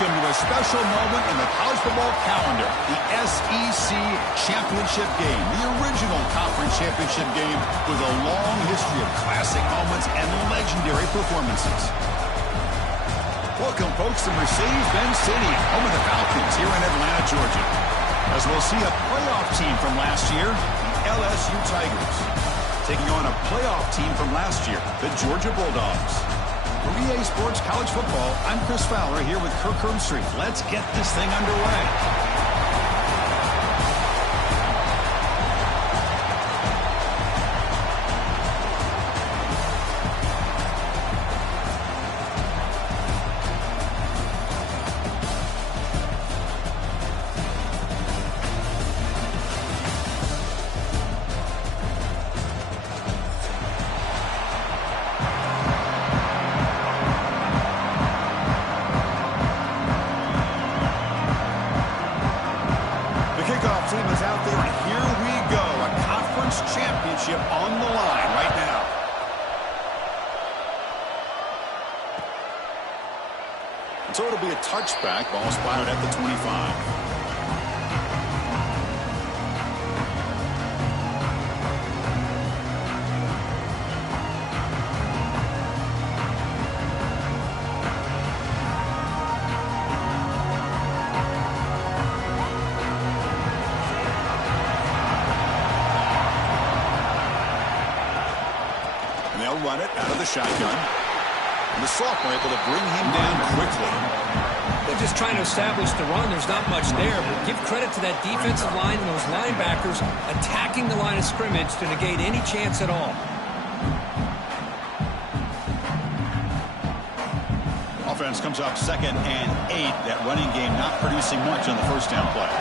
Welcome to a special moment in the college football calendar, the SEC Championship Game, the original conference championship game with a long history of classic moments and legendary performances. Welcome, folks, to Mercedes-Benz Stadium, home of the Falcons here in Atlanta, Georgia, as we'll see a playoff team from last year, the LSU Tigers, taking on a playoff team from last year, the Georgia Bulldogs. For EA Sports College Football, I'm Chris Fowler here with Kirk Herbstreit. Let's get this thing underway. Team is out there, and here we go. A conference championship on the line right now. And so it'll be a touchback. Ball spotted at the 25. They'll run it out of the shotgun. And the sophomore able to bring him down quickly. They're just trying to establish the run. There's not much there, but give credit to that defensive line and those linebackers attacking the line of scrimmage to negate any chance at all. Offense comes up 2nd and 8. That running game not producing much on the first down play.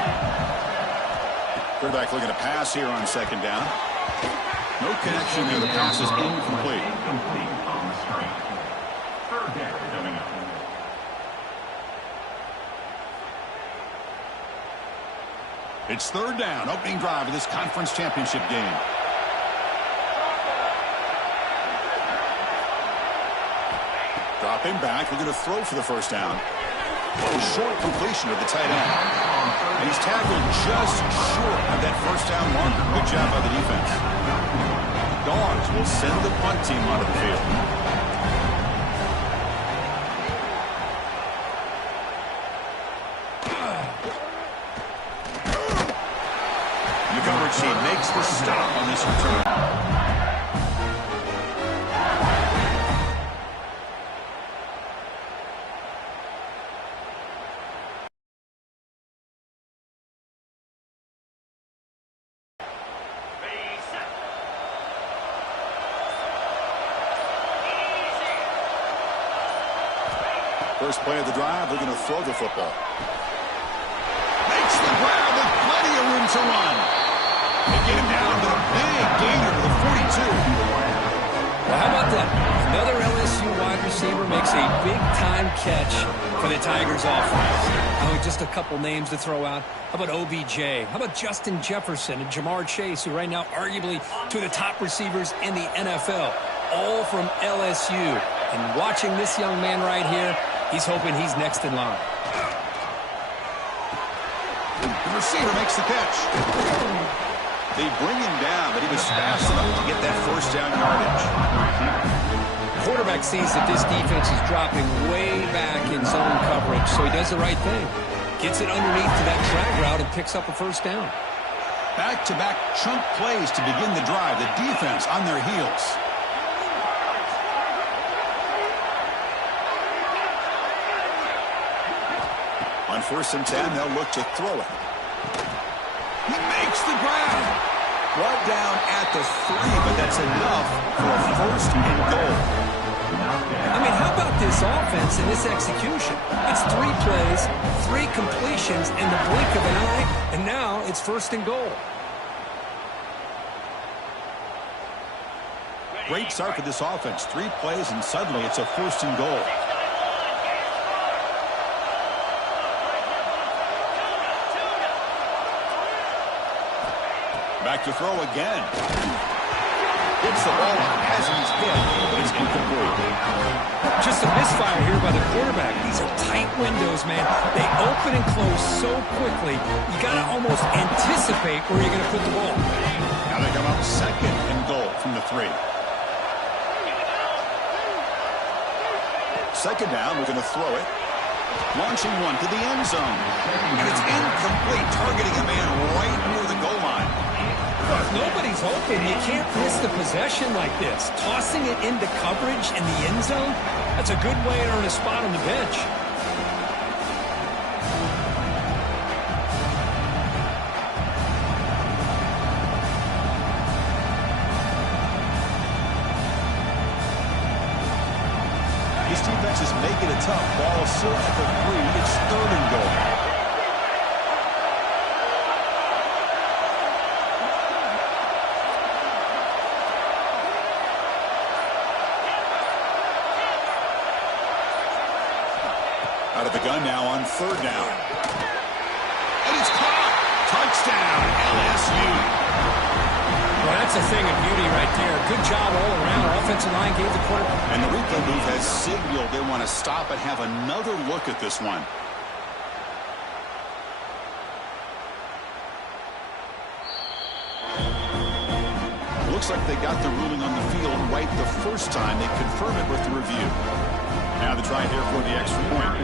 Quarterback looking to pass here on 2nd down. No connection there. The pass is incomplete. It's 3rd down. Opening drive of this conference championship game. Dropping back. Looking to throw for the first down. Short completion of the tight end. And he's tackled just short of that first down marker. Good job by the defense. Dogs will send the punt team onto the field. The coverage team makes the stop on this return. First play of the drive, they're going to throw the football. Makes the grab with plenty of room to run. They get him down to a big gainer to the 42. Well, how about that? Another LSU wide receiver makes a big-time catch for the Tigers offense. Oh, just a couple names to throw out. How about OBJ? How about Justin Jefferson and Jamar Chase, who right now arguably two of the top receivers in the NFL, all from LSU. And watching this young man right here, he's hoping he's next in line. The receiver makes the catch. They bring him down, but he was fast enough to get that first down yardage. Quarterback sees that this defense is dropping way back in zone coverage, so he does the right thing. Gets it underneath to that drag route and picks up a first down. Back-to-back chunk plays to begin the drive. The defense on their heels. On 1st and 10, they'll look to throw it. He makes the grab. Brought down at the 3, but that's enough for a 1st and goal. I mean, how about this offense and this execution? It's 3 plays, 3 completions in the blink of an eye, and now it's 1st and goal. Great start for this offense. 3 plays, and suddenly it's a 1st and goal. Back to throw again. Gets the ball on Hazen's hit, but it's incomplete. Just a Misfire here by the quarterback. These are tight windows, man. They open and close so quickly. You got to almost anticipate where you're going to put the ball. Now they come up second and goal from the 3. Second down, we're going to throw it. Launching one to the end zone. And it's incomplete, targeting a man right near the goal line. Well, if nobody's open, you can't miss the possession like this. Tossing it into coverage in the end zone, that's a good way to earn a spot on the bench. This defense is making it tough. Ball still at the 3. It's third and goal. Out of the gun now on third down. And it's caught. Touchdown, LSU. Well, that's a thing of beauty right there. Good job all around. Our offensive line gave the quarterback. And the replay booth has signaled they want to stop and have another look at this one. Looks like they got the ruling on the field right the first time. They confirm it with the review. Now they try here for the extra point.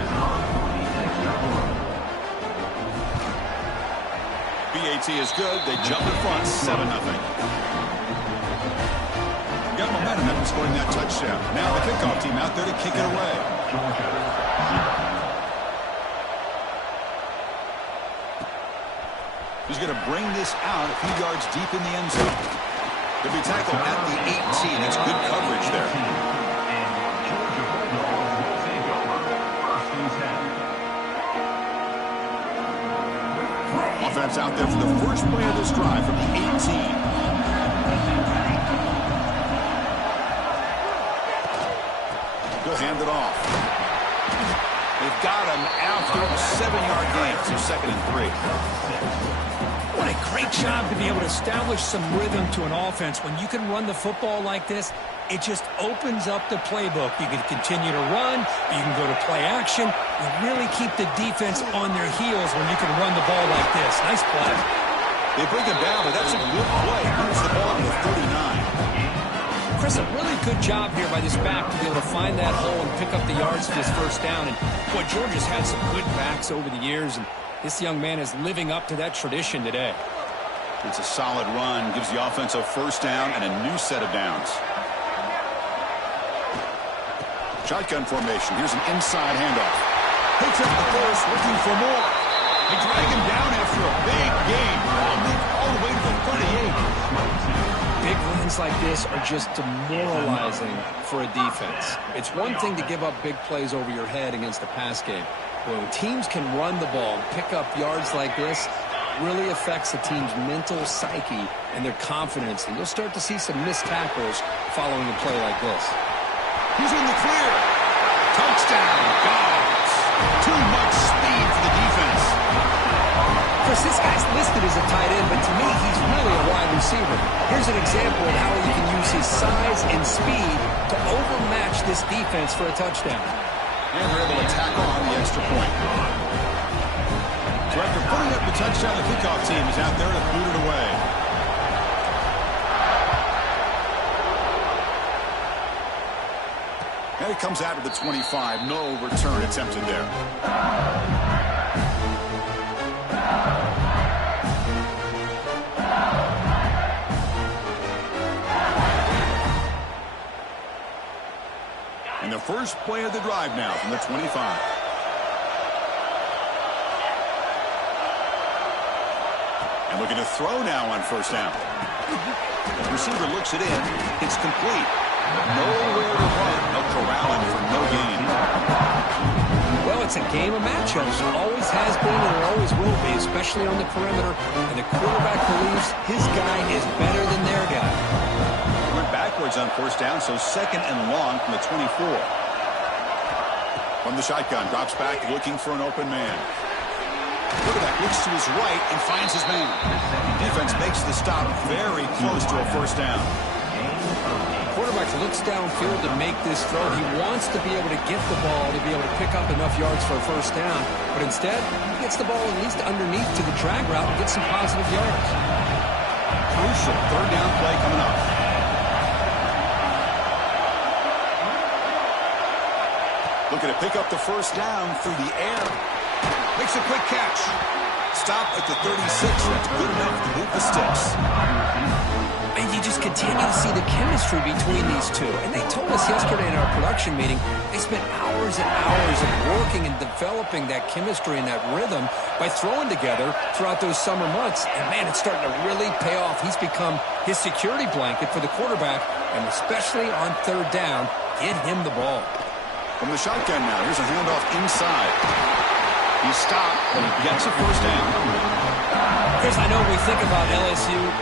BAT is good. They jump in front, 7-0. Got momentum after scoring that touchdown. Now the kickoff team out there to kick it away. He's going to bring this out a few yards deep in the end zone. He'll be tackled at the 18. That's good coverage there. Offense out there for the first play of this drive from the 18. Good, hand it off. They've got him after a 7-yard gain, so 2nd and 3. What a great job to be able to establish some rhythm to an offense. When you can run the football like this, it just opens up the playbook. You can continue to run. You can go to play action. You really keep the defense on their heels when you can run the ball like this. Nice play. They bring him down, but that's a good play. Moves the ball to the 39. Chris, a really good job here by this back to be able to find that hole and pick up the yards for this first down. And boy, Georgia's had some good backs over the years, and this young man is living up to that tradition today. It's a solid run. Gives the offense a first down and a new set of downs. Shotgun formation. Here's an inside handoff. Picks up the first, looking for more. They drag him down after a big game. All the way to the 38. Big runs like this are just demoralizing for a defense. It's one thing to give up big plays over your head against the pass game. When teams can run the ball and pick up yards like this, really affects the team's mental psyche and their confidence. And you'll start to see some missed tackles following a play like this. He's in the clear. Touchdown, Dogs. Too much speed for the defense. Chris, this guy's listed as a tight end, but to me, he's really a wide receiver. Here's an example of how he can use his size and speed to overmatch this defense for a touchdown. And they're able to tackle on the extra point. So after putting up the touchdown, the kickoff team is out there to boot it away. And it comes out of the 25. No return attempted there. And the first play of the drive now from the 25. And looking to throw now on first down. The receiver looks it in. It's complete. Nowhere to run. No corralling for no gain. Well, it's a game of matchups. It always has been and it always will be, especially on the perimeter. And the quarterback believes his guy is better than their guy. Went backwards on first down, so 2nd and long from the 24. From the shotgun, drops back looking for an open man. Quarterback looks to his right and finds his man. Defense makes the stop very close to a first down. Quarterback's looks downfield to make this throw. He wants to be able to get the ball to be able to pick up enough yards for a first down. But instead, he gets the ball at least underneath to the drag route and gets some positive yards. Crucial third down play coming up. Looking to pick up the first down through the air. Makes a quick catch. Stop at the 36. That's good enough to move the sticks. And you just continue to see the chemistry between these two. And they told us yesterday in our production meeting, they spent hours and hours of working and developing that chemistry and that rhythm by throwing together throughout those summer months. And, man, it's starting to really pay off. He's become his security blanket for the quarterback, and especially on third down, get him the ball. From the shotgun now, here's a handoff inside. He stopped, and he gets a first down. Chris, I know we think about LSU.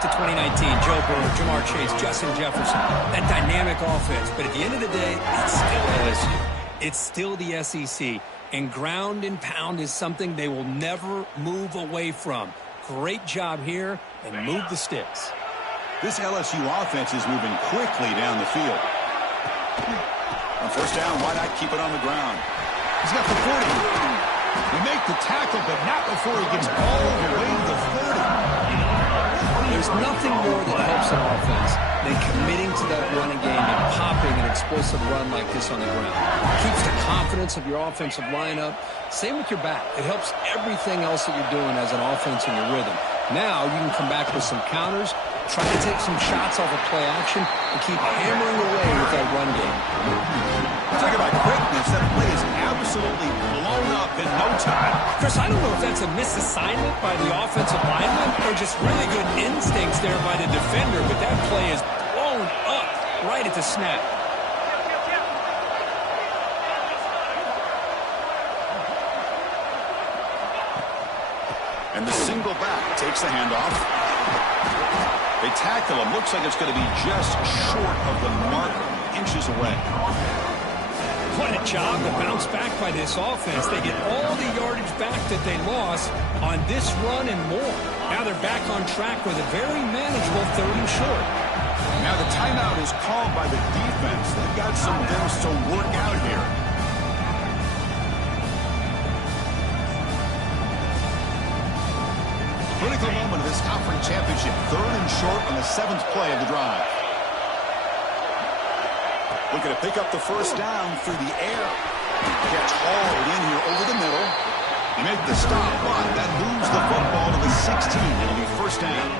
To 2019, Joe Burrow, Jamar Chase, Justin Jefferson, that dynamic offense. But at the end of the day, it's still LSU. It's still the SEC. And ground and pound is something they will never move away from. Great job here, and move the sticks. This LSU offense is moving quickly down the field. On first down, why not keep it on the ground? He's got the 40. He make the tackle, but not before he gets all the way to the 30. There's nothing more that helps an offense than committing to that running game and popping an explosive run like this on the ground. It keeps the confidence of your offensive lineup. Same with your back. It helps everything else that you're doing as an offense in your rhythm. Now you can come back with some counters, try to take some shots off of play action, and keep hammering away with that run game. Talk about quickness. That play is absolutely blown up in no time. Chris, I don't know if that's a misassignment by the offensive lineman or just really good instincts there by the defender, but that play is blown up right at the snap. And the single back takes the handoff. They tackle him. Looks like it's going to be just short of the mark, inches away. What a job to bounce back by this offense. They get all the yardage back that they lost on this run and more. Now they're back on track with a very manageable third and short. Now the timeout is called by the defense. They've got some things to work out here. Critical moment of this conference championship. Third and short on the 7th play of the drive. Looking to pick up the first down through the air. Catch hauled in here over the middle. They make the stop, but that moves the football to the 16. It'll be first down.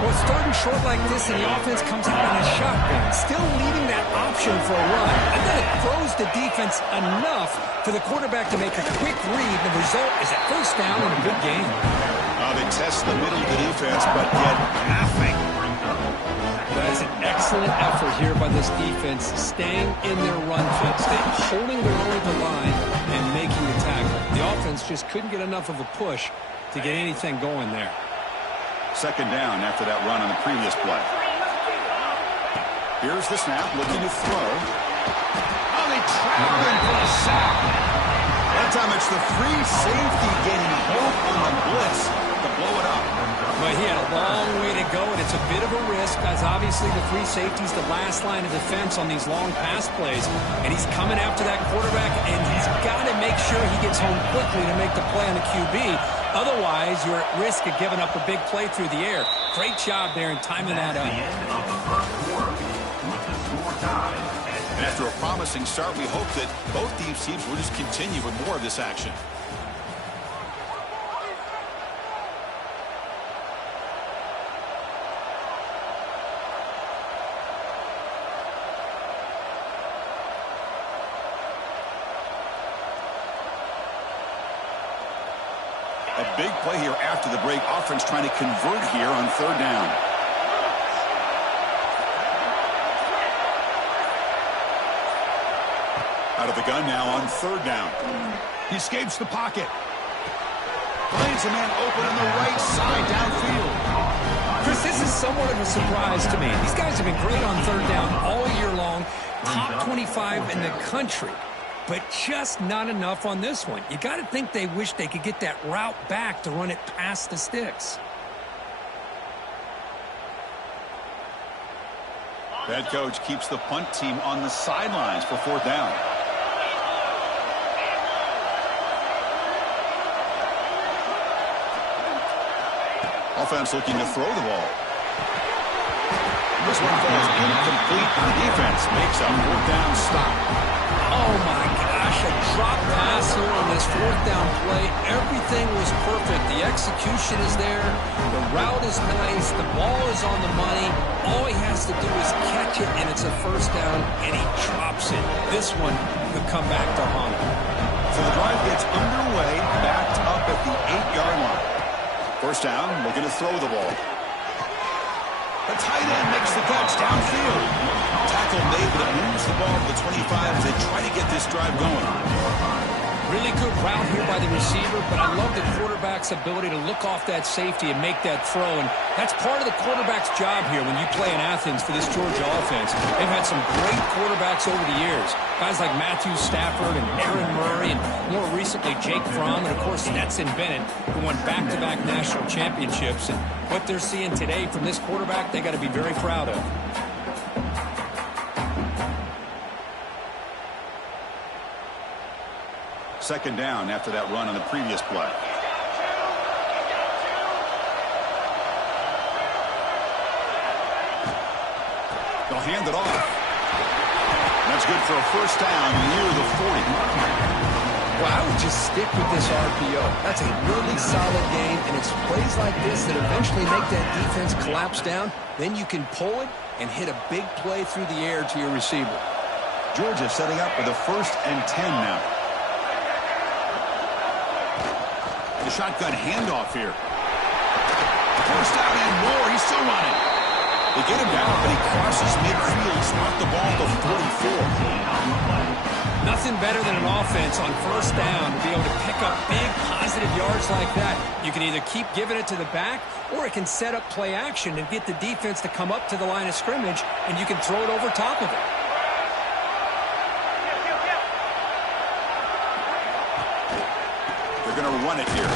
Well, it's third and short like this, and the offense comes out in a shotgun, still leaving that option for a run. And then it throws the defense enough for the quarterback to make a quick read. The result is a first down and a good game. They test the middle of the defense, but get nothing. That is an excellent effort here by this defense, staying in their run fit, holding their own at the line and making the tackle. The offense just couldn't get enough of a push to get anything going there. Second down after that run on the previous play. Here's the snap, looking to throw. Oh, they trap him for a sack. That time it's the free safety getting hope on the blitz to blow it up. But he had a long way to go, and it's a bit of a risk, as obviously the free safety's the last line of defense on these long pass plays. And he's coming after that quarterback, and he's got to make sure he gets home quickly to make the play on the QB. Otherwise, you're at risk of giving up a big play through the air. Great job there in timing that up. And after a promising start, we hope that both these teams will just continue with more of this action. A big play here after the break. Offense trying to convert here on third down. Out of the gun now on third down. He escapes the pocket. Finds a man open on the right side downfield. Chris, this is somewhat of a surprise to me. These guys have been great on third down all year long. Top 25 in the country. But just not enough on this one. You got to think they wish they could get that route back to run it past the sticks. Head coach keeps the punt team on the sidelines for fourth down. Offense looking to throw the ball. This one falls incomplete. The defense makes a fourth down stop. Oh my gosh, a drop pass here on this fourth down play. Everything was perfect. The execution is there. The route is nice. The ball is on the money. All he has to do is catch it, and it's a first down, and he drops it. This one could come back to haunt him. So the drive gets underway, backed up at the 8-yard line. First down, looking to throw the ball. The tight end makes the catch downfield. Tackle made, but it moves the ball to the 25 as they try to get this drive going. Really good route here by the receiver, but I love the quarterback's ability to look off that safety and make that throw. And that's part of the quarterback's job here when you play in Athens for this Georgia offense. They've had some great quarterbacks over the years. Guys like Matthew Stafford and Aaron Murray, and more recently Jake Fromm, and of course Stetson Bennett, who won back-to-back national championships. And what they're seeing today from this quarterback, they got to be very proud of. Second down after that run on the previous play. They'll hand it off. That's good for a first down near the 40. Well, I would just stick with this RPO. That's a really solid game, and it's plays like this that eventually make that defense collapse down. Then you can pull it and hit a big play through the air to your receiver. Georgia setting up for the 1st and 10 now. The shotgun handoff here. First down and more. He's still running. They get him down, but he crosses midfield, spot the ball to 44. Nothing better than an offense on first down to be able to pick up big positive yards like that. You can either keep giving it to the back, or it can set up play action and get the defense to come up to the line of scrimmage, and you can throw it over top of it. They're going to run it here.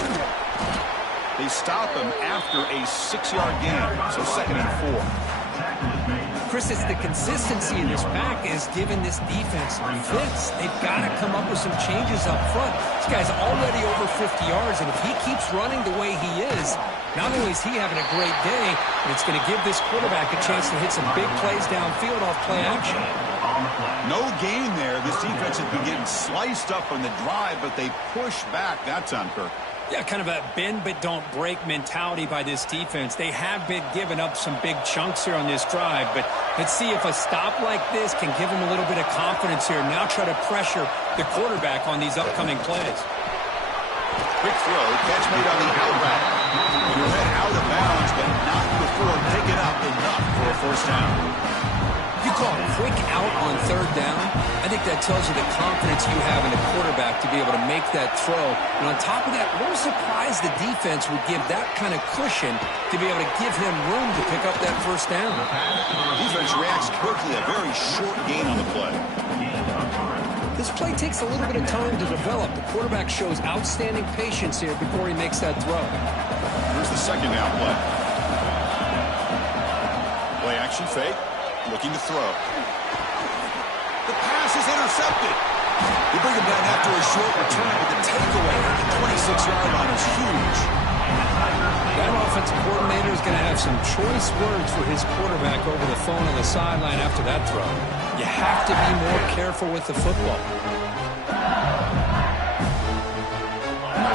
They stop him after a 6-yard gain, so 2nd and 4. Chris, it's the consistency in this pack is giving this defense fits. They've got to come up with some changes up front. This guy's already over 50 yards, and if he keeps running the way he is, not only is he having a great day, but it's going to give this quarterback a chance to hit some big plays downfield off play action. No gain there. This defense has been getting sliced up on the drive, but they push back that time, Kirk. Yeah, kind of a bend but don't break mentality by this defense. They have been giving up some big chunks here on this drive, but let's see if a stop like this can give them a little bit of confidence here. Now try to pressure the quarterback on these upcoming plays. Quick throw, catch made on the out route. You're head out of bounds, but not before picking up enough for a first down. You call a quick out on third down, I think that tells you the confidence you have in a quarterback to be able to make that throw. And on top of that, what a surprise the defense would give that kind of cushion to be able to give him room to pick up that first down. Defense reacts quickly, a very short gain on the play. This play takes a little bit of time to develop. The quarterback shows outstanding patience here before he makes that throw. Here's the second down play. Play action fake. Looking to throw. The pass is intercepted. They bring him down after a short return, but the takeaway at the 26-yard line is huge. That offensive coordinator is going to have some choice words for his quarterback over the phone on the sideline after that throw. You have to be more careful with the football.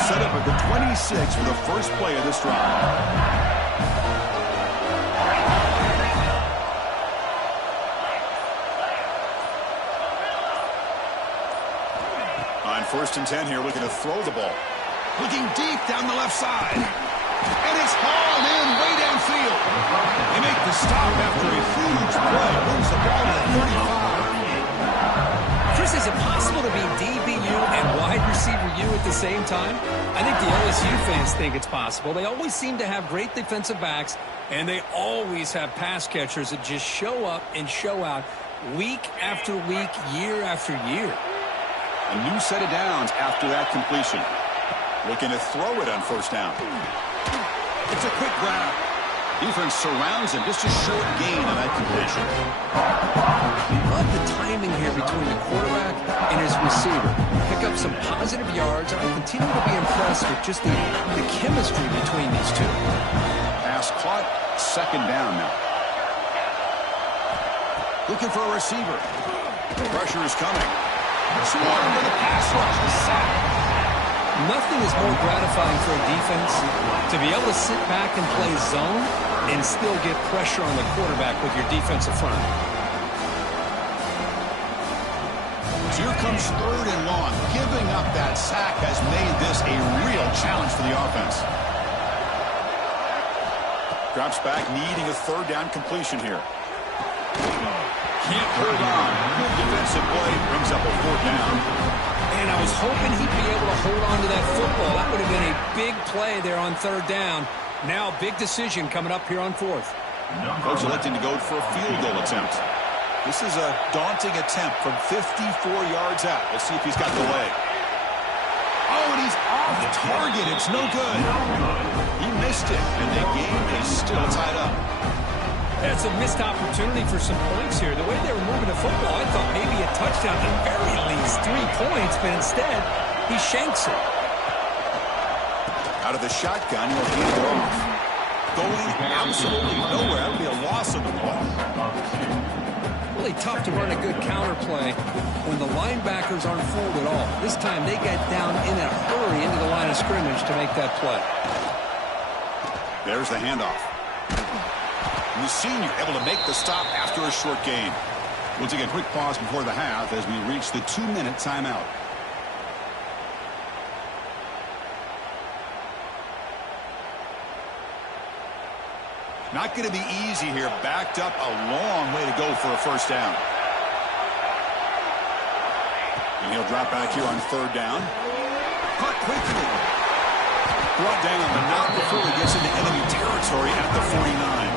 Set up at the 26 for the first play of this drive. On 1st and 10 here, looking to throw the ball. Looking deep down the left side. And it's hauled in way downfield. They make the stop after a huge play. Moves the ball to the 35. Chris, is it possible to be DBU and wide receiver U at the same time? I think the LSU fans think it's possible. They always seem to have great defensive backs, and they always have pass catchers that just show up and show out week after week, year after year. A new set of downs after that completion. Looking to throw it on first down. It's a quick grab. Defense surrounds him. Just a short gain on that completion. Love the timing here between the quarterback and his receiver. Pick up some positive yards, and I continue to be impressed with just the chemistry between these two. Pass caught. Second down now. Looking for a receiver. The pressure is coming. Swarm to the pass rush. The sack. Nothing is more gratifying for a defense to be able to sit back and play zone and still get pressure on the quarterback with your defensive front. So here comes third and long. Giving up that sack has made this a real challenge for the offense. Drops back, needing a third down completion here. Can't hold on. Good defensive play brings up a fourth down. And I was hoping he'd be able to hold on to that football. That would have been a big play there on third down. Now, big decision coming up here on fourth. Coach electing to go for a field goal attempt. This is a daunting attempt from 54 yards out. Let's see if he's got the leg. Oh, and he's off target. It's no good. He missed it, and the game is still tied up. That's a missed opportunity for some points here. The way they were moving the football, I thought maybe a touchdown, at the very least 3 points, but instead, he shanks it. Out of the shotgun, he'll hand it off. Going absolutely nowhere. That would be a loss of the ball. Really tough to run a good counter play when the linebackers aren't fooled at all. This time, they get down in a hurry into the line of scrimmage to make that play. There's the handoff. And the senior able to make the stop after a short gain. We'll take a quick pause before the half as we reach the 2-minute timeout. Not going to be easy here. Backed up a long way to go for a first down. And he'll drop back here on third down. Caught quickly. Brought down, but not before he gets into enemy territory at the 49.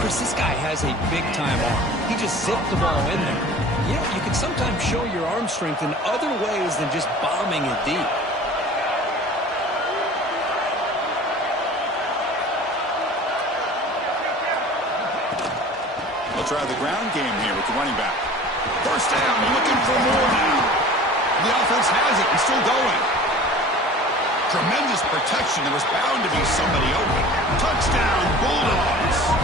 Chris, this guy has a big-time arm. He just zipped the ball in there. You know, you can sometimes show your arm strength in other ways than just bombing it deep. They'll try the ground game here with the running back. First down, looking for more now. The offense has it and still going. Tremendous protection. There was bound to be somebody open. Touchdown, Bulldogs.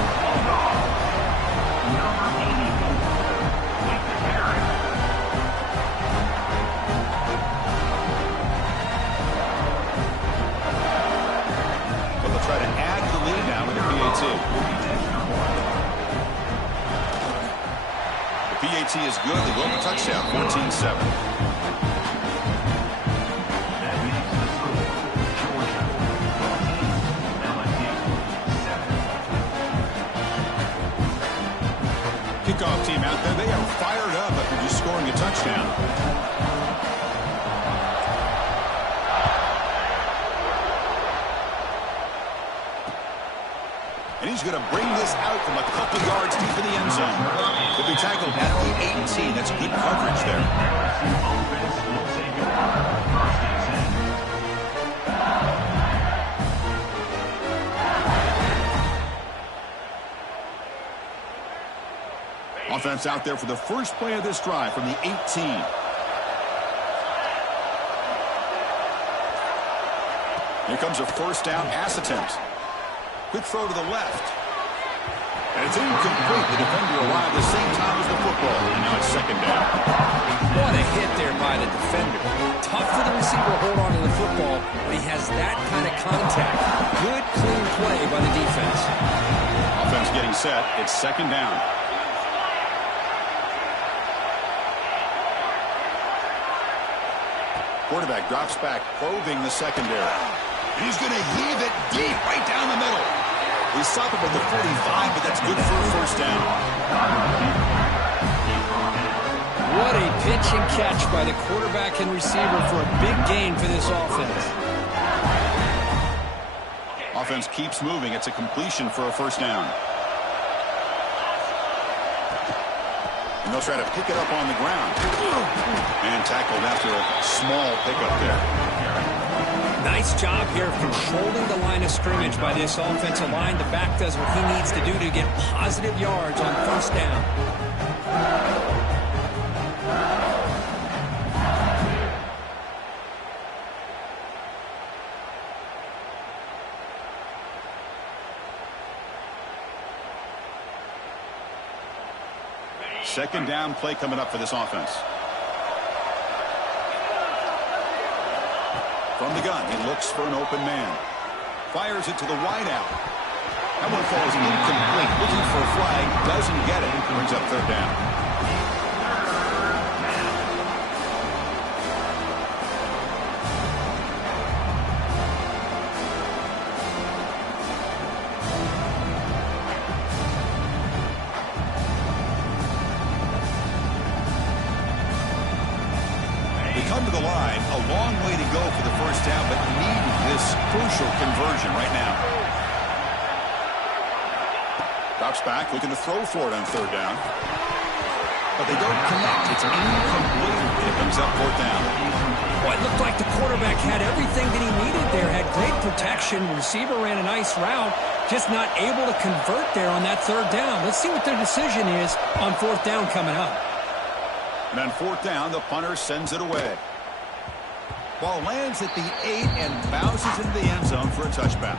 But they'll try to add to the lead now with the PAT. The PAT is good. They will have a touchdown, 14-7. Kickoff team out there. They are fired up after just scoring a touchdown. And he's going to bring this out from a couple yards deep in the end zone. He'll be tackled at the 18. That's good coverage there. Offense out there for the first play of this drive from the 18. Here comes a first down pass attempt. Quick throw to the left. And it's incomplete. The defender arrived the same time as the football. And now it's second down. What a hit there by the defender. Tough for the receiver to hold on to the football, but he has that kind of contact. Good, clean play by the defense. Offense getting set. It's second down. quarterback drops back, probing the secondary. He's going to heave it deep right down the middle. He's stopped at the 45, but that's good for a first down. What a pitch and catch by the quarterback and receiver for a big gain for this offense. Offense keeps moving. It's a completion for a first down. And they'll try to pick it up on the ground. And tackled after a small pickup there. Nice job here controlling the line of scrimmage by this offensive line. The back does what he needs to do to get positive yards on first down. Second down play coming up for this offense. From the gun, he looks for an open man. Fires it to the wideout. That one falls incomplete. Looking for a flag. Doesn't get it. Brings up third down. Come to the line, a long way to go for the first down, but need this crucial conversion right now. Drops back, looking to throw for it on third down. But they don't connect. It's incomplete. It brings up fourth down. Well, it looked like the quarterback had everything that he needed there. Had great protection. The receiver ran a nice route. Just not able to convert there on that third down. Let's see what their decision is on fourth down coming up. And on fourth down, the punter sends it away. Ball lands at the 8 and bounces into the end zone for a touchback.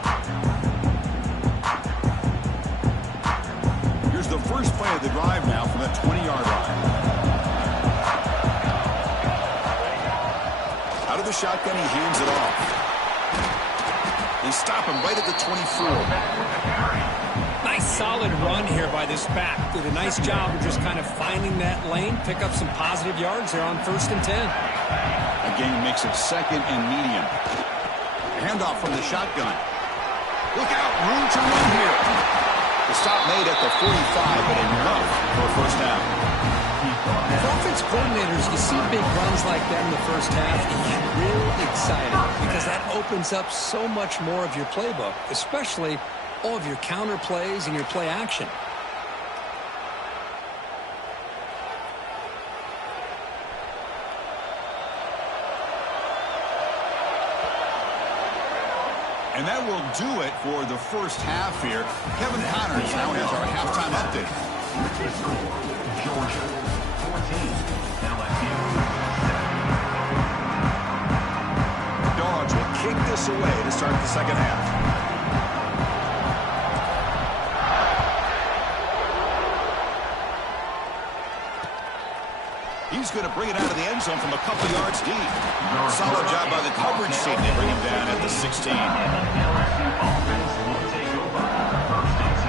Here's the first play of the drive now from the 20-yard line. Out of the shotgun, he hands it off. They stop him right at the 24. Nice solid run here by this back. Did a nice job of just kind of finding that lane, pick up some positive yards there on 1st and 10. Again, makes it second and medium. Handoff from the shotgun. Look out, room to run here. The stop made at the 45, but enough for a first down. For offense coordinators, you see big runs like that in the first half, you get real excited because that opens up so much more of your playbook, especially all of your counter plays and your play action. And that will do it for the first half here. Kevin Connors now has our halftime update. Georgia, 14, LSU, 7. Dogs will kick this away to start the second half. He's going to bring it out of the end zone from a couple yards deep. Solid job by the coverage team. They bring him down at the 16. LSU offense will take over. 1st and 10.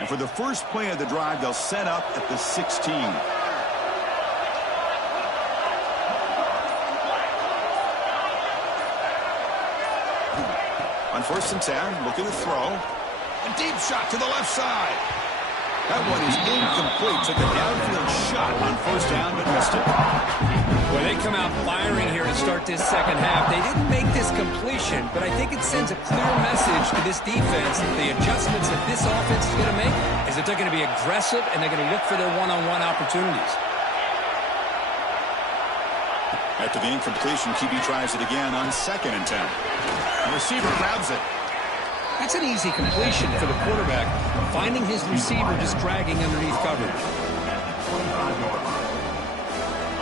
And for the first play of the drive, they'll set up at the 16. On 1st and 10, looking to throw. A deep shot to the left side. That one is incomplete. Took a downfield shot on 1st down, but missed it. Well, they come out firing here to start this second half. They didn't make this completion, but I think it sends a clear message to this defense that the adjustments that this offense is going to make is that they're going to be aggressive and they're going to look for their one-on-one opportunities. After the incompletion, QB tries it again on 2nd and 10. The receiver grabs it. That's an easy completion for the quarterback, finding his receiver just dragging underneath coverage.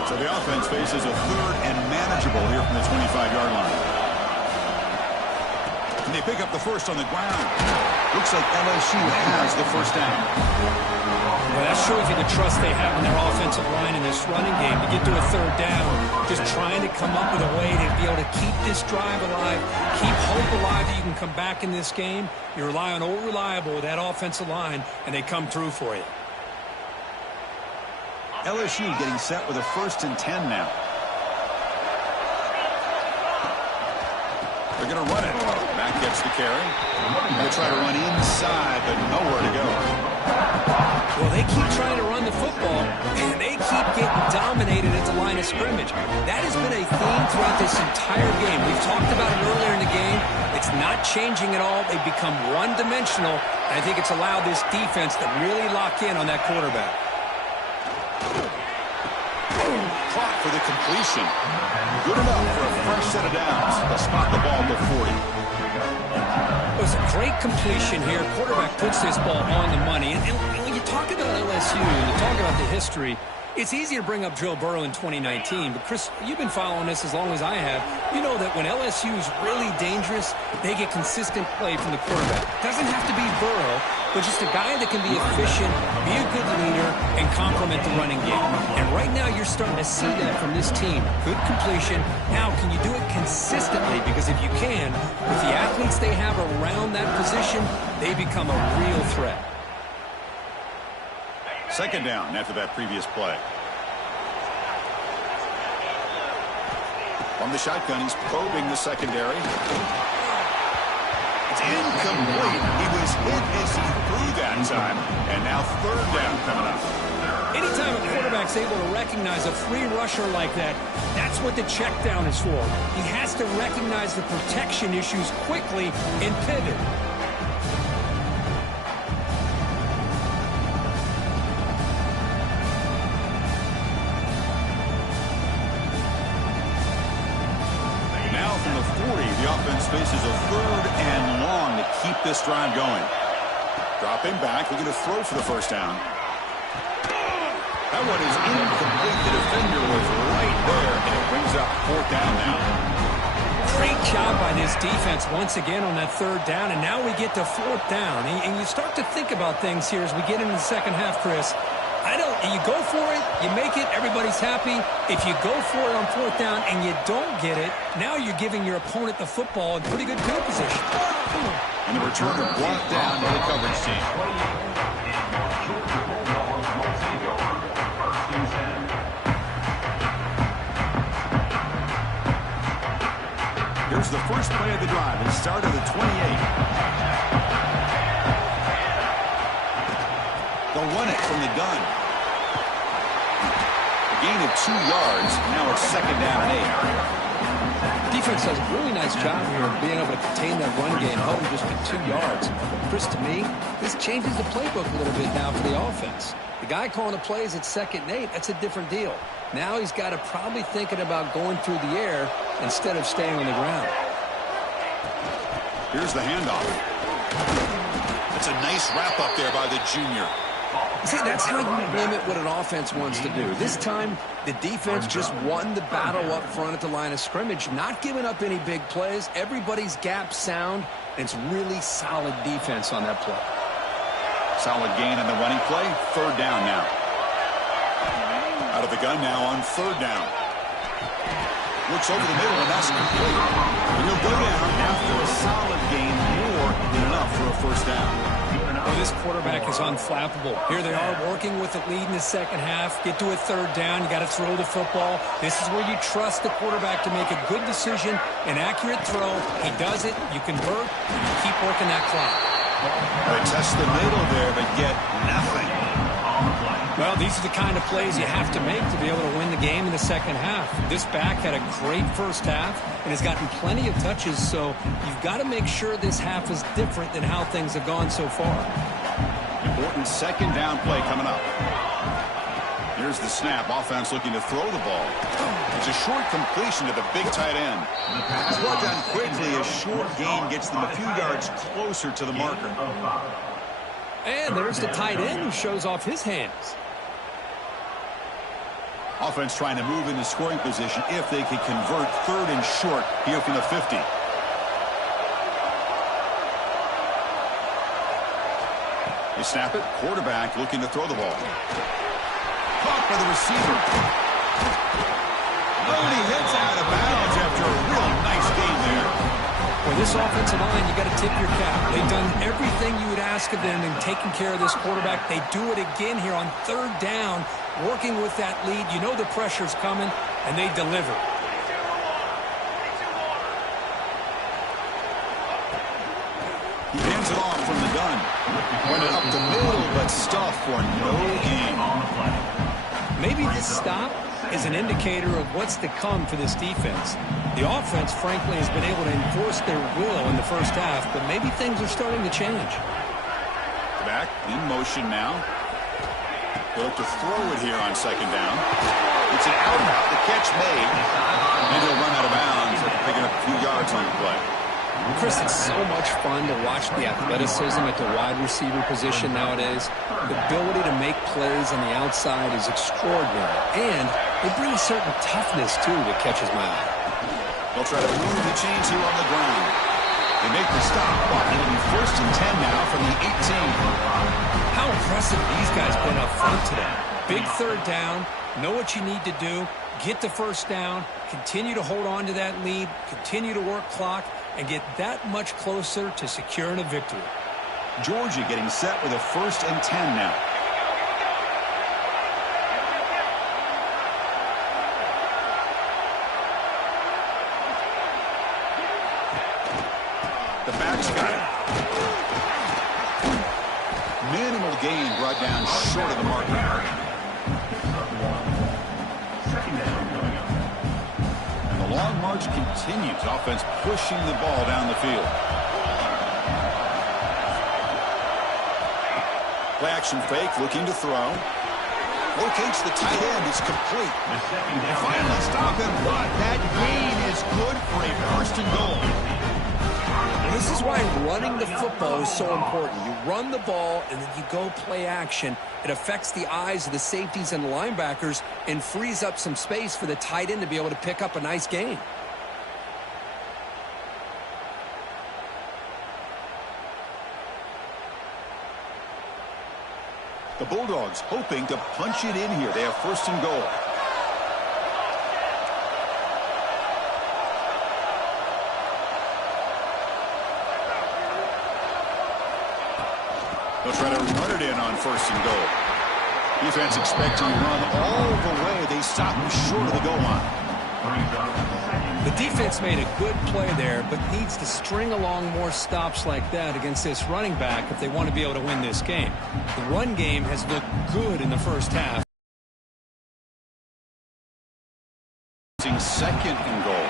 So the offense faces a 3rd and manageable here from the 25-yard line. And they pick up the first on the ground. Looks like LSU has the first down. Well, that shows you the trust they have in their offensive line in this running game to get to a 3rd down, just trying to come up with a way to be able to keep this drive alive, keep hope alive that you can come back in this game. You rely on old reliable with that offensive line, and they come through for you. LSU getting set with a 1st and 10 now. They're going to run it. Back gets the carry. Going to try to run inside, but nowhere to go. Well, they keep trying to run the football, and they keep getting dominated at the line of scrimmage. That has been a theme throughout this entire game. We've talked about it earlier in the game. It's not changing at all. They've become one-dimensional. I think it's allowed this defense to really lock in on that quarterback. Clock for the completion. Good enough for a fresh set of downs. They'll spot the ball to 40. It was a great completion here. Quarterback puts this ball on the money. And when you talk about LSU and you talk about the history, it's easy to bring up Joe Burrow in 2019. But, Chris, you've been following this as long as I have. You know that when LSU is really dangerous, they get consistent play from the quarterback. Doesn't have to be Burrow, but just a guy that can be efficient, be a good leader, and complement the running game. And right now you're starting to see that from this team. Good completion. Now, can you do it consistently? Because if you can, with the athletes they have around that position, they become a real threat. 2nd down after that previous play. From the shotgun, he's probing the secondary. It's incomplete. He was hit as he threw that time. And now 3rd down coming up. Anytime a quarterback's able to recognize a free rusher like that, that's what the check down is for. He has to recognize the protection issues quickly and pivot. The offense faces a 3rd and long to keep this drive going. Dropping back, looking to throw for the 1st down. That one is incomplete. The defender was right there, and it brings up 4th down now. Great job by this defense once again on that 3rd down, and now we get to 4th down. And you start to think about things here as we get into the second half, Chris. You go for it, you make it, everybody's happy. If you go for it on 4th down and you don't get it, now you're giving your opponent the football in pretty good field position. And the returner blocked down by the coverage team. Here's the first play of the drive. It started at the 28. They'll run it from the gun. Gain of 2 yards. Now it's 2nd down and 8. Defense does a really nice job here of being able to contain that run game, helping just get 2 yards. Chris, to me, this changes the playbook a little bit now for the offense. The guy calling the plays at 2nd and 8, that's a different deal. Now he's got to probably thinking about going through the air instead of staying on the ground. Here's the handoff. It's a nice wrap up there by the junior. See, that's how you limit what an offense wants to do. This time, the defense just won the battle up front at the line of scrimmage, not giving up any big plays. Everybody's gap sound, and it's really solid defense on that play. Solid gain on the running play. 3rd down now. Out of the gun now on 3rd down. Looks over the middle, and that's complete. And he'll go down after a solid gain, more than enough for a 1st down. Well, this quarterback is unflappable. Here they are working with the lead in the second half. Get to a 3rd down. You got to throw the football. This is where you trust the quarterback to make a good decision, an accurate throw. He does it. You convert, and you keep working that clock. They test the middle there, but get nothing. Well, these are the kind of plays you have to make to be able to win the game in the second half. This back had a great first half and has gotten plenty of touches, so you've got to make sure this half is different than how things have gone so far. Important 2nd down play coming up. Here's the snap. Offense looking to throw the ball. It's a short completion to the big tight end. It's well done quickly. A short gain gets them a few yards closer to the marker. And there's the tight end who shows off his hands. Offense trying to move into scoring position if they can convert 3rd and short here from the 50. They snap it. Quarterback looking to throw the ball. Caught by the receiver. And he hits out of bounds after a real nice game there. Well, For this offensive line, you got to tip your cap. They've done everything you would ask of them in taking care of this quarterback. They do it again here on third down, working with that lead. You know the pressure's coming, and they deliver. He hands it off from the gun. Went it up the middle, but stuffed for no gain. Maybe this stop is an indicator of what's to come for this defense. The offense, frankly, has been able to enforce their will in the first half, but maybe things are starting to change. Back in motion now. They'll look to throw it here on second down. It's an out route. The catch made. And he'll run out of bounds after picking up a few yards on the play. Chris, it's so much fun to watch the athleticism at the wide receiver position nowadays. The ability to make plays on the outside is extraordinary. And they bring a certain toughness, too, that catches my eye. They'll try to move the chains here on the ground. They make the stop, but it'll be 1st and 10 now from the 18. How impressive these guys been up front today. Big third down, know what you need to do, get the first down, continue to hold on to that lead, continue to work clock, and get that much closer to securing a victory. Georgia getting set with a 1st and 10 now. The back's got it. Minimal gain brought down short of the marker. And the long march continues. Offense pushing the ball down the field. Play action fake, looking to throw. Locates the tight end. It's complete. And finally stop him, but that gain is good for a 1st and goal. This is why running the football is so important. You run the ball, and then you go play action. It affects the eyes of the safeties and the linebackers and frees up some space for the tight end to be able to pick up a nice gain. The Bulldogs hoping to punch it in here. They have 1st and goal. They'll try to run it in on 1st and goal. Defense expecting to run all the way. They stop him short of the goal line. The defense made a good play there, but needs to string along more stops like that against this running back if they want to be able to win this game. The run game has looked good in the first half. 2nd and goal.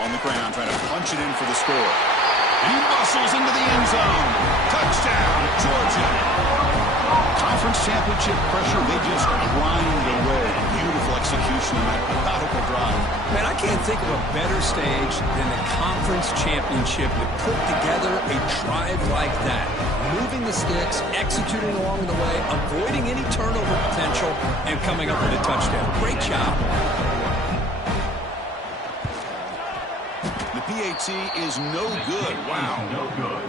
On the ground, trying to punch it in for the score. He muscles into the end zone. Touchdown, Georgia. Conference championship pressure, they just grind away. Beautiful execution on that methodical drive. Man, I can't think of a better stage than the conference championship to put together a drive like that. Moving the sticks, executing along the way, avoiding any turnover potential, and coming up with a touchdown. Great job. The PAT is no good. Wow. No good.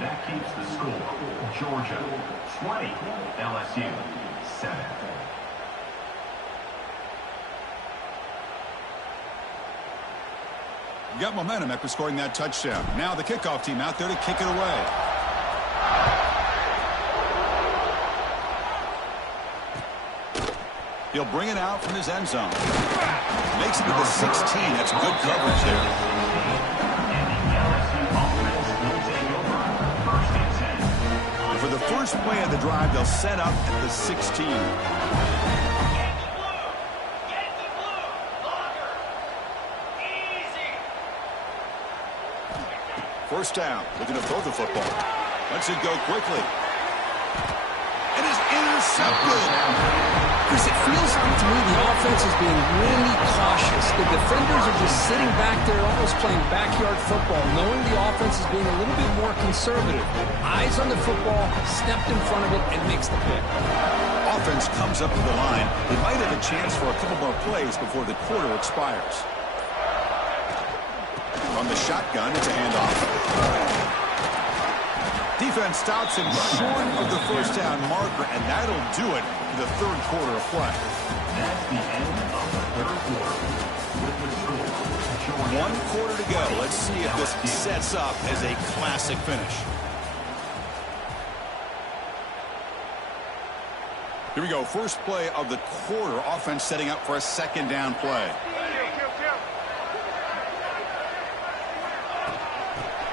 That keeps the score. Georgia 20, LSU 7. You got momentum after scoring that touchdown. Now the kickoff team out there to kick it away. He'll bring it out from his end zone. Makes it to the 16. That's good coverage there. And for the first play of the drive, they'll set up at the 16. First down, looking to throw the football. Lets it go quickly. It is intercepted. Chris, it feels like to me the offense is being really cautious. The defenders are just sitting back there almost playing backyard football, knowing the offense is being a little bit more conservative. Eyes on the football, stepped in front of it, and makes the pick. Offense comes up to the line. They might have a chance for a couple more plays before the quarter expires. From the shotgun, it's a handoff. Defense stops him short of the first down marker, and that'll do it for the third quarter of play. That's the end of the 1 quarter to go. Let's see if this sets up as a classic finish. Here we go. First play of the quarter. Offense setting up for a second down play.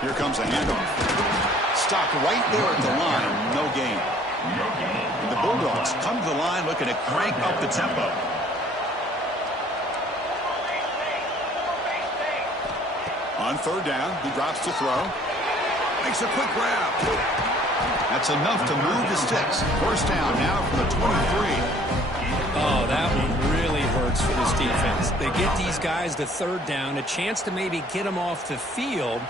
Here comes a handoff. Stopped right there at the line. No gain. The Bulldogs come to the line looking to crank up the tempo. On third down, he drops to throw. Makes a quick grab. That's enough to move the sticks. First down now from the 23. Oh, that one really hurts for this defense. They get these guys to third down, a chance to maybe get them off the field,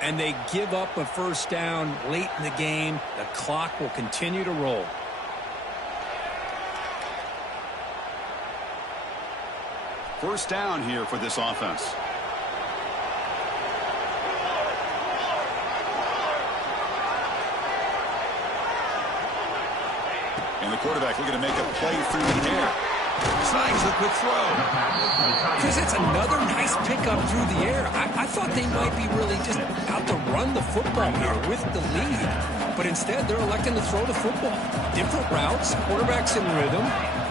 and they give up a first down late in the game. The clock will continue to roll. First down here for this offense. And the quarterback looking to make a play through the air. Snags the quick throw. Chris, it's another nice pickup through the air. I thought they might be really just out to run the football here with the lead. But instead, they're electing to throw the football. Different routes, quarterbacks in rhythm.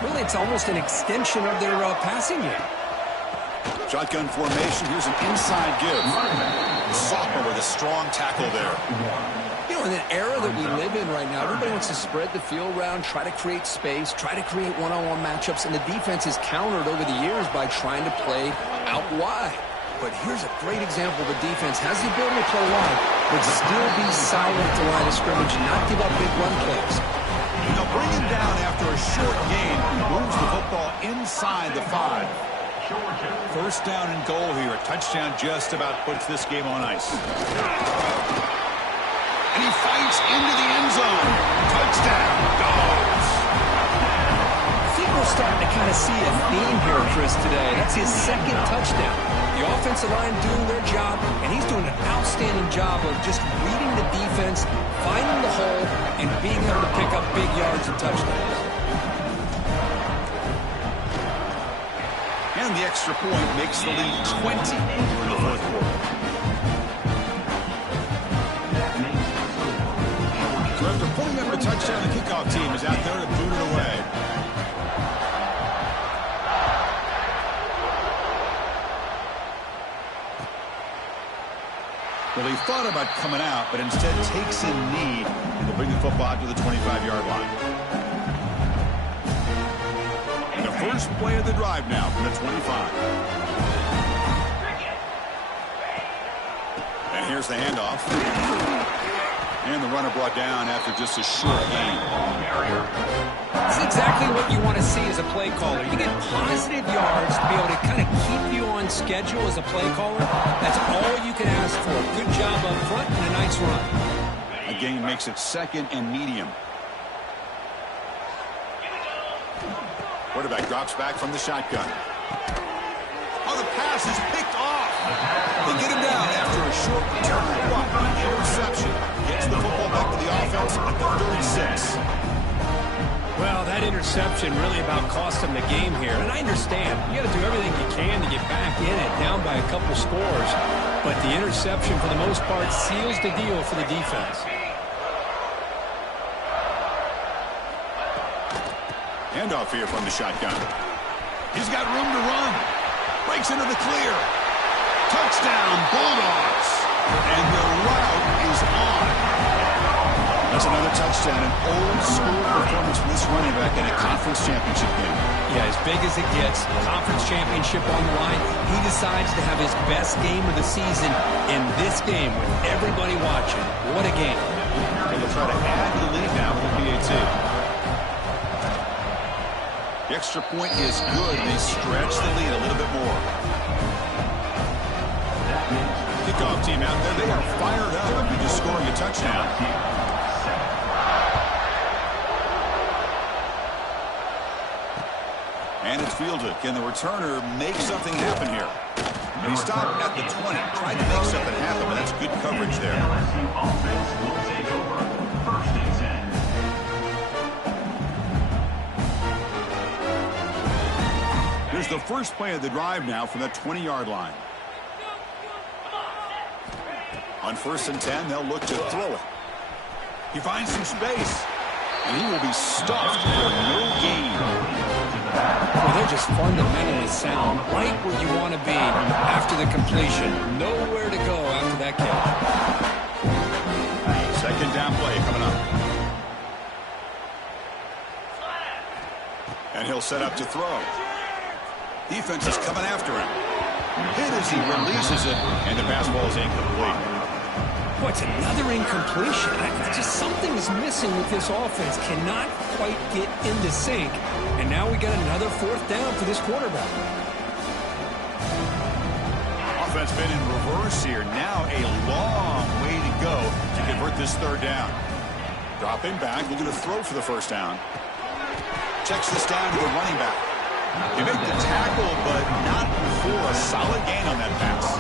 Really, it's almost an extension of their passing game. Shotgun formation. Here's an inside give. Sophomore with a strong tackle there. You know, in an era that we live in right now, everybody wants to spread the field around, try to create space, try to create one-on-one matchups, and the defense is countered over the years by trying to play out wide. But here's a great example. The defense has the ability to play wide, but still be solid at the line of scrimmage and not give up big run plays. Now bring him down after a short gain. He moves the football inside the 5. First down and goal here. A touchdown just about puts this game on ice. And he fights into the end zone. Touchdown, Dogs. I think we're starting to kind of see a theme here, Chris, today. That's his second touchdown. The offensive line doing their job, and he's doing an outstanding job of just reading the defense, finding the hole, and being able to pick up big yards and touchdowns. And the extra point makes the lead 20 in the fourth quarter. So after pulling up a touchdown, the kickoff team is out there to boot it away. Well, he thought about coming out, but instead takes in knee and to bring the football to the 25-yard line. And the first play of the drive now from the 25. And here's the handoff. And the runner brought down after just a short gain. This is exactly what you want to see as a play caller. You get positive yards to be able to kind of keep you on schedule as a play caller. That's all you can ask for. Good job up front and a nice run. A gain makes it second and medium. Quarterback drops back from the shotgun. Oh, the pass is picked off. They get him down after a short return. What an interception. Gets the football back to the offense at the 36. Well, that interception really about cost them the game here. And I understand. You got to do everything you can to get back in it, down by a couple scores. But the interception, for the most part, seals the deal for the defense. Handoff here from the shotgun. He's got room to run. Breaks into the clear. Touchdown, Bulldogs. And the route is on. That's another touchdown. An old-school performance from this running back in a conference championship game. Yeah, as big as it gets, conference championship on the line. He decides to have his best game of the season in this game with everybody watching. What a game. And they'll try to add to the lead now with the PAT. The extra point is good. They stretch the lead a little bit more. Kickoff team out there, they are fired up after just scoring a touchdown. And it's fielded. Can the returner make something happen here? He stopped at the 20, tried to make something happen, but that's good coverage there. LSU offense will take over. First and 10. Here's Here's the first play of the drive now from the 20-yard line. On 1st and 10, they'll look to throw it. He finds some space, and he will be stuffed for no gain. Well, they're just fundamentally sound, right where you want to be after the completion. Nowhere to go after that catch. Second down play coming up. And he'll set up to throw. Defense is coming after him. Hit as he releases it, and the pass ball is incomplete. What's another incompletion? Just something is missing with this offense. Cannot quite get into sync. And now we got another 4th down for this quarterback. Offense been in reverse here. Now a long way to go to convert this 3rd down. Dropping back, looking to throw for the 1st down. Checks this down to the running back. He made the tackle, but not before a solid gain on that pass.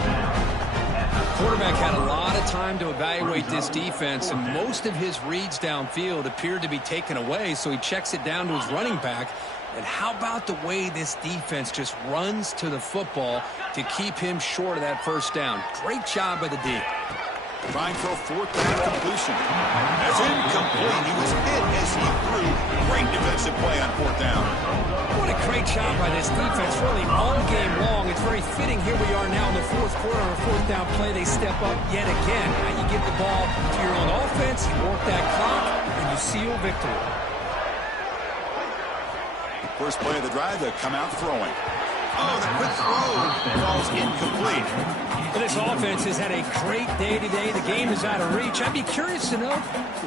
Quarterback had a lot of time to evaluate this defense, and most of his reads downfield appeared to be taken away, so he checks it down to his running back. And how about the way this defense just runs to the football to keep him short of that 1st down? Great job by the D. Trying for a 4th down completion. That's incomplete. He was hit as he threw. Great defensive play on 4th down. What a great job by this defense, really all game long. It's very fitting. Here we are now in the 4th quarter on a 4th down play. They step up yet again. Now you give the ball to your own offense, you work that clock, and you seal victory. First play of the drive, they come out throwing. Oh, the quick throw falls incomplete. Well, this offense has had a great day today. The game is out of reach. I'd be curious to know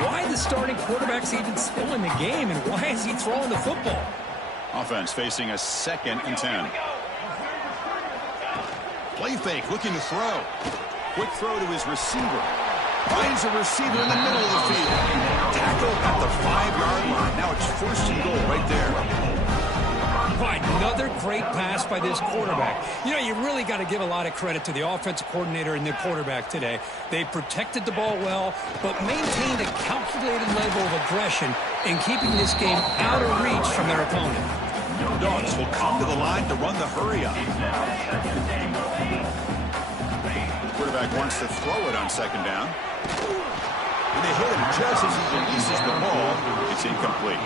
why the starting quarterback's even still in the game, and why is he throwing the football? Offense facing a 2nd and 10. Play fake, looking to throw. Quick throw to his receiver. Finds a receiver in the middle of the field. Tackle at the 5-yard line. Now it's 1st and goal right there. Another great pass by this quarterback. You know, you really got to give a lot of credit to the offensive coordinator and the quarterback today. They protected the ball well, but maintained a calculated level of aggression in keeping this game out of reach from their opponent. Dogs will come to the line to run the hurry-up. Quarterback wants to throw it on 2nd down. And they hit him just as he releases the ball. It's incomplete.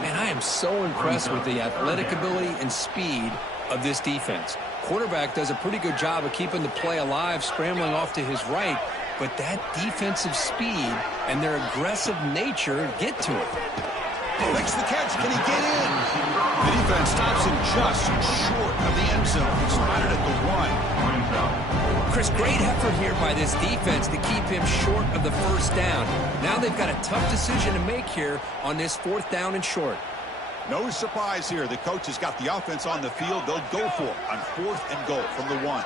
Man, I am so impressed with the athletic ability and speed of this defense. Quarterback does a pretty good job of keeping the play alive, scrambling off to his right, but that defensive speed and their aggressive nature get to it. Makes the catch. Can he get in? The defense stops him just short of the end zone. Spotted at the 1. Chris, great effort here by this defense to keep him short of the 1st down. Now they've got a tough decision to make here on this 4th down and short. No surprise here. The coach has got the offense on the field. They'll go for it on 4th and goal from the 1.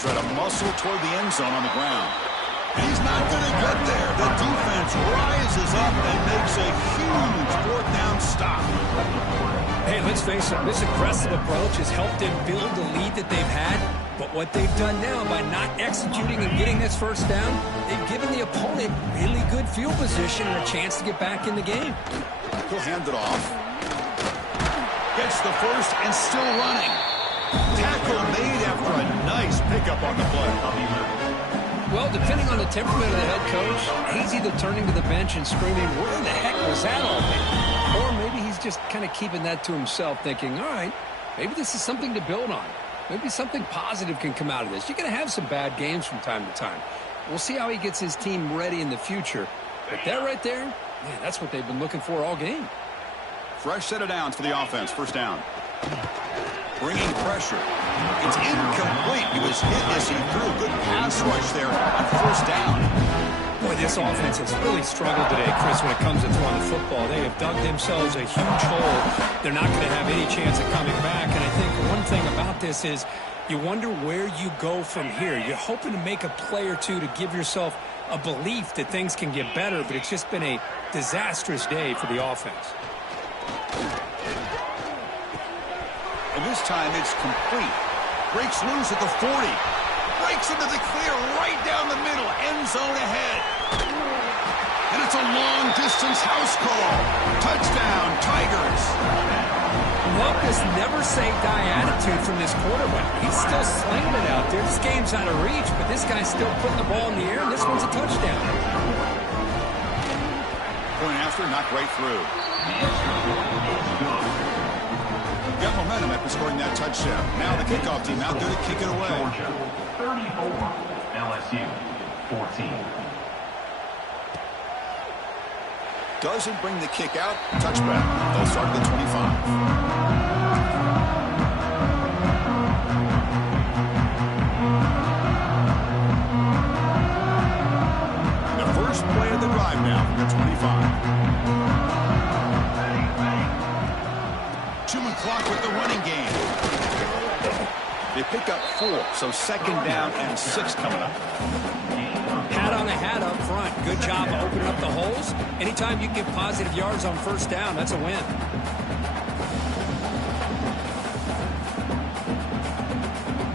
Try to muscle toward the end zone on the ground. He's not going to get there. The defense rises up and makes a huge 4th down stop. Hey, let's face it, this aggressive approach has helped them build the lead that they've had. But what they've done now by not executing and getting this 1st down, they've given the opponent really good field position and a chance to get back in the game. He'll hand it off. Gets the 1st and still running. Tackle made after a nice pickup on the play. Well, depending on the temperament of the head coach, he's either turning to the bench and screaming, where the heck was that all day? Or maybe he's just kind of keeping that to himself, thinking, all right, maybe this is something to build on. Maybe something positive can come out of this. You're going to have some bad games from time to time. We'll see how he gets his team ready in the future. But that right there, man, that's what they've been looking for all game. Fresh set of downs for the offense. 1st down. Bringing pressure. It's incomplete. He was hit as he threw a good pass rush there on 1st down. Boy, this offense has really struggled today, Chris, when it comes to throwing the football. They have dug themselves a huge hole. They're not going to have any chance of coming back. And I think one thing about this is you wonder where you go from here. You're hoping to make a play or two to give yourself a belief that things can get better, but it's just been a disastrous day for the offense. And this time it's complete. Breaks loose at the 40. Breaks into the clear right down the middle. End zone ahead. And it's a long-distance house call. Touchdown, Tigers. Love this never-say-die attitude from this quarterback. He's still slinging it out there. This game's out of reach, but this guy's still putting the ball in the air, and this one's a touchdown. Point after, knocked right through. Got momentum after scoring that touchdown. Now the kickoff team out there to kick it away. Georgia 34, LSU 14. Doesn't bring the kick out. Touchback. They'll start at the 25. The first play of the drive now from the 25. Chewing clock with the running game. They pick up 4, so second down and 6 coming up. Hat on a hat up front. Good job of opening up the holes. Anytime you can get positive yards on first down, that's a win.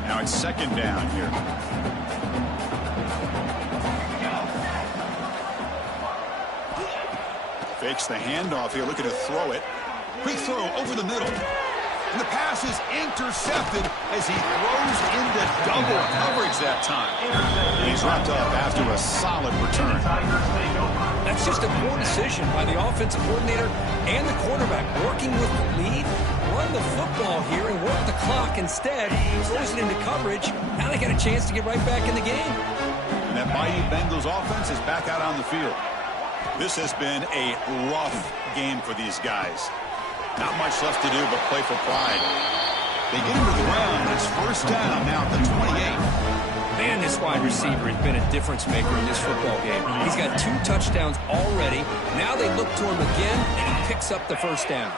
Now it's second down here. Fakes the handoff here, looking to throw it. Quick throw over the middle. And the pass is intercepted as he throws into double coverage that time. He's wrapped up after a solid return. That's just a poor decision by the offensive coordinator and the quarterback. Working with the lead, run the football here and work the clock instead. Throws it into coverage. Now they got a chance to get right back in the game. And that Bayou Bengals offense is back out on the field. This has been a rough game for these guys. Not much left to do but play for pride. They get him to the ground. It's first down now at the 28. Man, this wide receiver has been a difference maker in this football game. He's got 2 touchdowns already. Now they look to him again, and he picks up the first down.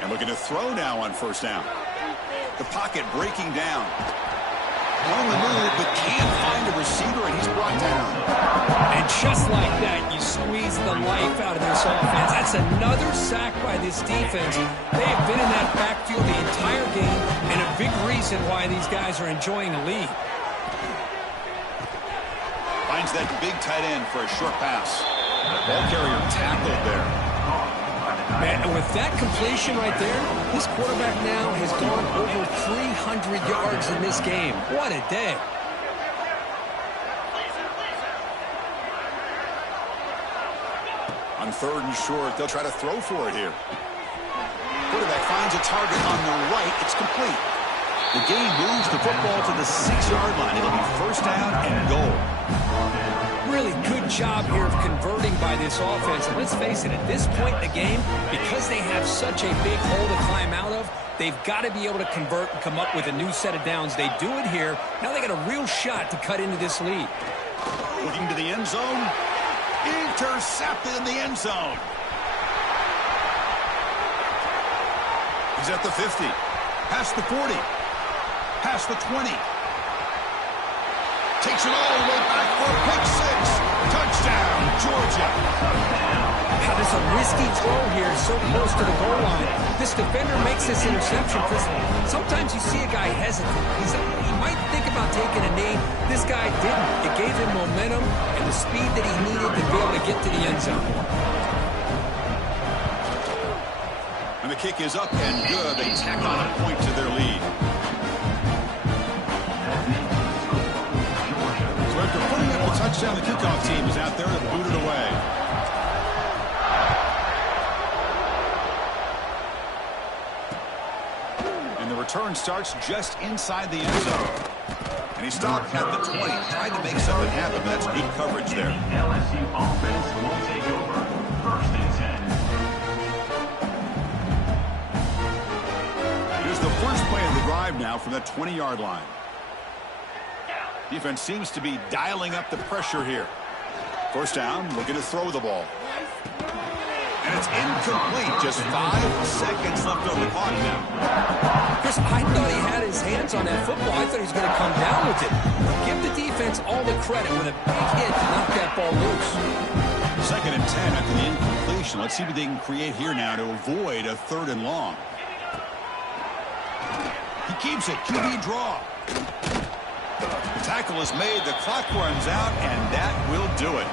And looking to throw now on first down. The pocket breaking down. On the move, but can't find a receiver, and he's brought down. And just like that, you squeeze the life out of this offense. That's another sack by this defense. They have been in that backfield the entire game, and a big reason why these guys are enjoying a lead. Finds that big tight end for a short pass. Ball carrier tackled there. Man, and with that completion right there, this quarterback now has gone over 300 yards in this game. What a day. On third and short, they'll try to throw for it here. Quarterback finds a target on the right. It's complete. The game moves the football to the 6-yard line. It'll be first down and goal. Really good job here of converting by this offense. And let's face it, at this point in the game, because they have such a big hole to climb out of, they've got to be able to convert and come up with a new set of downs. They do it here. Now they got a real shot to cut into this lead. Looking to the end zone. Intercepted in the end zone. He's at the 50. Past the 40. Past the 20. Takes it all the way back for a pick 6. Touchdown, Georgia. Now, there's a risky throw here so close to the goal line. This defender makes this interception. Sometimes you see a guy hesitate. He might think about taking a knee. This guy didn't. It gave him momentum and the speed that he needed to be able to get to the end zone. And the kick is up and good. They tack on a point to their lead. So after putting up a touchdown, the kickoff team is out there to boot it away. And the return starts just inside the end zone. And he stopped at the 20. Tried to make something happen, but that's good coverage there. LSU offense will take over. First and 10. Here's the first play of the drive now from the 20-yard line. Defense seems to be dialing up the pressure here. First down, looking to throw the ball. And it's incomplete. Just 5 seconds left on the clock now. Chris, I thought he had his hands on that football. I thought he was going to come down with it. Give the defense all the credit with a big hit to knock that ball loose. 2nd and 10 after the incompletion. Let's see what they can create here now to avoid a 3rd and long. He keeps it. QB draw. The tackle is made. The clock runs out, and that will do it.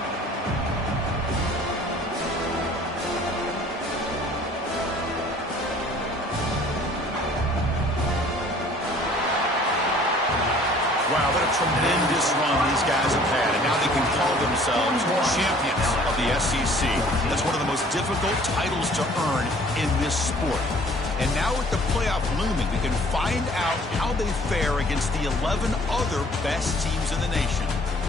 Wow, what a tremendous run these guys have had. And now they can call themselves champions of the SEC. That's one of the most difficult titles to earn in this sport. And now with the playoff looming, we can find out how they fare against the 11 other best teams in the nation.